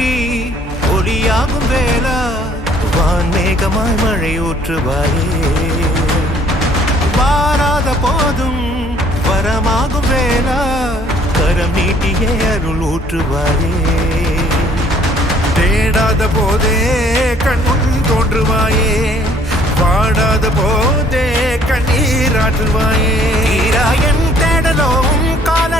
ஒளி ஒளியாகும் வேளா வான்மேகமாய் மழை ஊற்றுவாயே. வாராத போதும் வரமாகும் வேளா கரம் நீட்டியே அருள் ஊற்றுவாயே. தேடாத போதே கண்முன் தோன்றுவாயே பாடாத போதே கண்ணீராற்றுவாயே என் தேடலோவும் கால